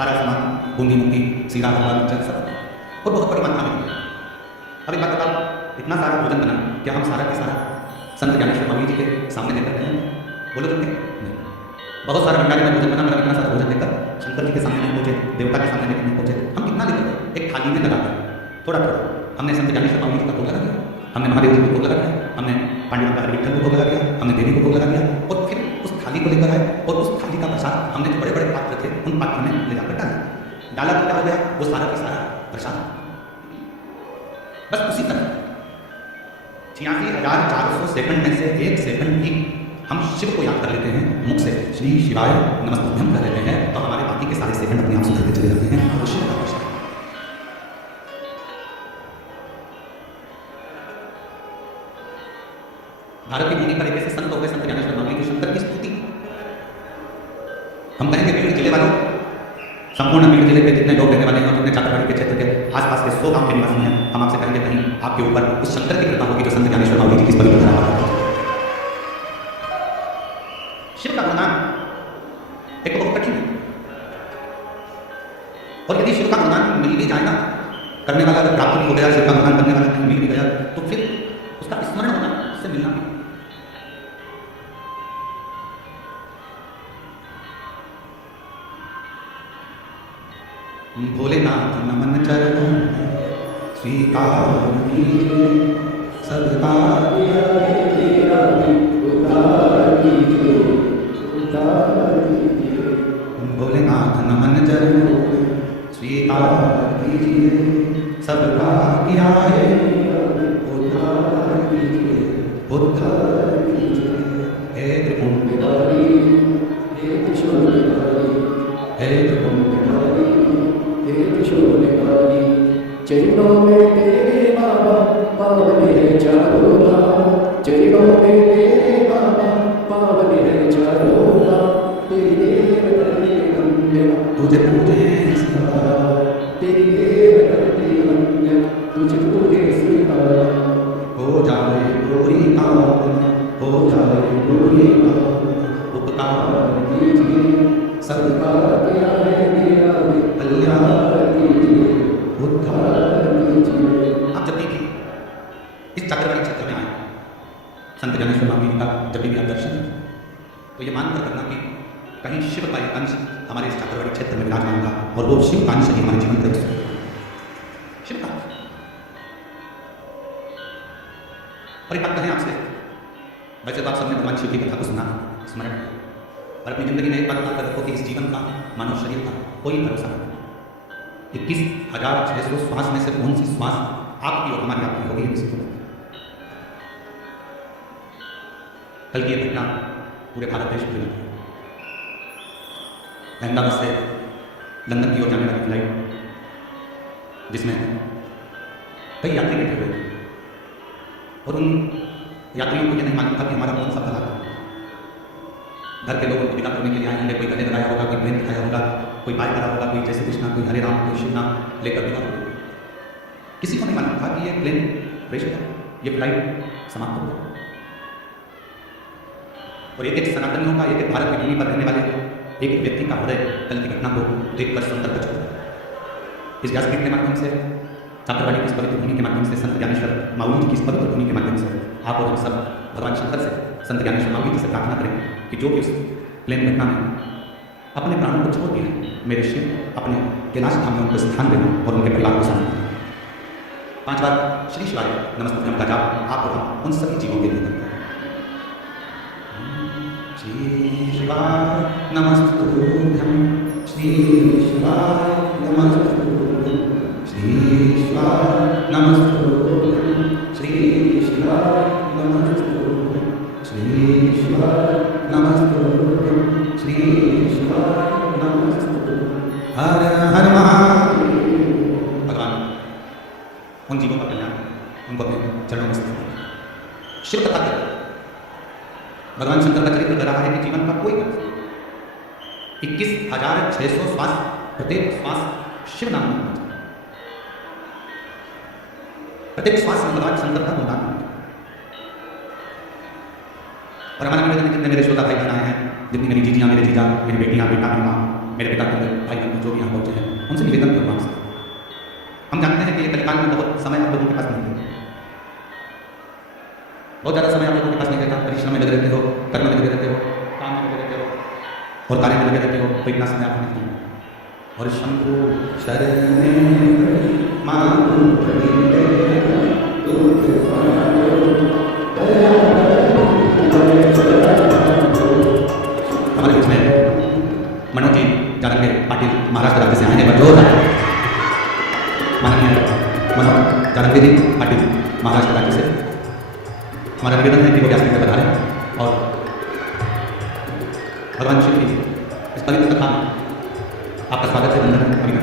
सारा सामान बूंदी मूंगी सीरा हलवा मिर्च सब और बहुत बड़ी मात्रा में। अब एक बात बताओ, इतना सारा भोजन बना, क्या हम सारा का सारा संत ज्ञानेश्वर स्वामी जी के सामने देकर रहे हैं? बोलो तो नहीं। बहुत सारा भंडारे में भोजन बना, मगर इतना सारा भोजन देकर शंकर जी के सामने नहीं पहुंचे, देवता के सामने नहीं पहुंचे। हम कितना लेकर एक थाली में लगाकर थोड़ा थोड़ा हमने संत ज्ञानेश्वर स्वामी जी का भोग लगा दिया, हमने महादेव जी को भोग लगा दिया, हमने पांडुरंग हरि विठ्ठल को भोग लगा दिया, हमने देवी को भोग लगा दिया, और फिर उस थाली को लेकर आए और उस थाली का प्रसाद हमने जो बड़े बड़े पात्र थे उन पात्र में ले जाकर डाला तो क्या हो गया? वो सारा का सारा प्रसाद। बस उसी तरह 86,400 सेकंड में से एक सेकंड भी हम शिव को याद कर लेते हैं मुख से, श्री शिवाय नमस्तुभ्यम कर लेते हैं, तो हमारे बाकी के सारे सेकंड अपने आप सुधरते चले जाते हैं। वो शिव का प्रसाद। भारत की भूमि पर एक ऐसे संत हो गए, संत ज्ञानेश्वर स्वामी जी, शंकर की स्तुति। हम कहेंगे बीड़ जिले वालों, संपूर्ण बीड़ जिले के जितने लोग रहने वाले हैं और जितने चाकरवाड़ी के क्षेत्र के आसपास के 100 गांव के निवासी हैं, हम आपसे कहेंगे कहीं आपके ऊपर उस शंकर की कृपा होगी जो संत ज्ञानेश्वर स्वामी जी की पवित्र धरा पर। शिव का गुणगान एक बहुत कठिन है, और यदि शिव का गुणगान मिल भी जाए ना, करने वाला अगर प्राप्त भी हो गया, शिव का गुणगान करने वाला मिल भी गया, तो फिर उसका स्मरण होना, उससे मिलना भी। भोलेनाथ नमन चरणों स्वीकार कीजिए, सब कार्य तेरा उतार कीजिए, उतार कीजिए। भोलेनाथ नमन चरणों स्वीकार कीजिए, सब कार्य है उतार कीजिए, उतार कीजिए। हे त्रिपुंडकारी, हे त्रिशूलधारी, हे त्रिपुंडकारी, त्रिशूलधारी, चरणों में तेरे बाबा पावन है चारों धाम, चरणों में तेरे बाबा पावन है चारों धाम, तेरी देव करते वंदन तुझे पूजे स्वीकार, तेरी देव करते वंदन तुझे पूजे स्वीकार। हो जाए पूरी काम, हो जाए पूरी काम, उपकार कीजिए, सब कार्य है मेरा कल्याण कीजिए, उद्धार कीजिए। आप जब भी इस चाकरवाड़ी क्षेत्र में आए, संत ज्ञानेश्वर स्वामी जी का जब भी आप दर्शन करें, तो ये मानकर करना कि कहीं शिव का एक अंश हमारे इस चाकरवाड़ी क्षेत्र में विराजमान था, और वो शिव का अंश ही हमारे जीवन का शिव का। और एक बात कहें आपसे, वैसे तो आप सबने भगवान शिव की कथा को सुना, स्मरण, और अपनी जिंदगी में एक बात याद रखो कि इस जीवन का, मानव शरीर का कोई भरोसा नहीं। 21,600 श्वास में से कौन सी श्वास आपकी और हमारी आपकी होगी? कल की घटना पूरे भारत देश में हुई। अहमदाबाद से लंदन की ओर जाने वाली फ्लाइट, जिसमें कई यात्री बैठे हुए थे, और उन यात्रियों को यह नहीं मालूम था कि हमारा कौन सा भला था। घर के लोगों को विदा करने के लिए आए होंगे, कोई गले लगाया होगा, कोई प्लेन दिखाया होगा, कोई बाय करा होगा, कोई जैसे कृष्णा, कोई हरे राम, कोई शिव नाम लेकर विदा होगा। किसी को नहीं मालूम था कि ये प्लेन क्रैश हो, ये फ्लाइट समाप्त हो। और एक सनातनियों का, एक भारत की भूमि पर रहने वाले एक व्यक्ति का हृदय कल की घटना को देखकर संतर कर चुका। इस व्यासपीठ के माध्यम से, चाकरवाड़ी की इस पवित्र भूमि के माध्यम से, संत ज्ञानेश्वर माऊली जी की इस पवित्र भूमि के माध्यम से आप और हम सब भगवान शंकर से, संत ज्ञानेश्वर माऊली जी से प्रार्थना करें कि जो भी उस प्लेन घटना में अपने प्राणों को छोड़ दिया, मेरे शिव अपने कैलाश धाम में उनको स्थान देना और उनके परिवार को शांति देना। 5 बार श्री शिवाय नमस्तुभ्यम का जाप आप और हम उन सभी जीवों के लिए करते हैं। श्री शिवाय नमस्तुभ्यम, श्री शिवाय नमस्तुभ्यम, श्री शिवाय नमस्तुभ्यम, श्री शिवाय नमस्तुभ्यम, श्री शिवाय नमस्तुभ्यम, श्री शिवाय नमस्तुभ्यम। हर हर महादेव। भगवान उन जीवों का कल्याण, उनको अपने चरणों में स्थित शिव कथा के भगवान शंकर का चरित्र कर रहा है कि जीवन का कोई कर्म 21,600 श्वास, प्रत्येक श्वास शिव नाम में, प्रत्येक श्वास में भगवान शंकर का गुणगान। और हमारे निवेदन जितने मेरे श्रोता भाई बहन आए हैं, जितनी मेरी जीजियाँ, मेरे जीजा, मेरी बेटियाँ, बेटा, मेरी माँ, मेरे पिता के भाई बहन जो भी यहाँ निवेदन करूँ आपसे। हम जानते हैं कि ये कलिकाल में बहुत समय आप लोगों के पास नहीं है, बहुत ज़्यादा समय आप लोगों के पास नहीं रहता, परिश्रम में लगे रहते हो, कर्म में लगे रहते हो, काम में लगे रहते हो और कार्य में लगे रहते हो, तो इतना समय आपको नहीं है। और शंभु शरण हमारे बीच में मनोज जी जारंगे पाटिल महाराष्ट्र राज्य से आए हैं, बजोर माननीय मनोज जारंगे जी पाटिल महाराष्ट्र राज्य से। हमारा निवेदन है कि वो व्यासपीठ पर पधारें और भगवान शिव की इस पवित्र कथा में आपका स्वागत है, वंदन है, अभिनंदन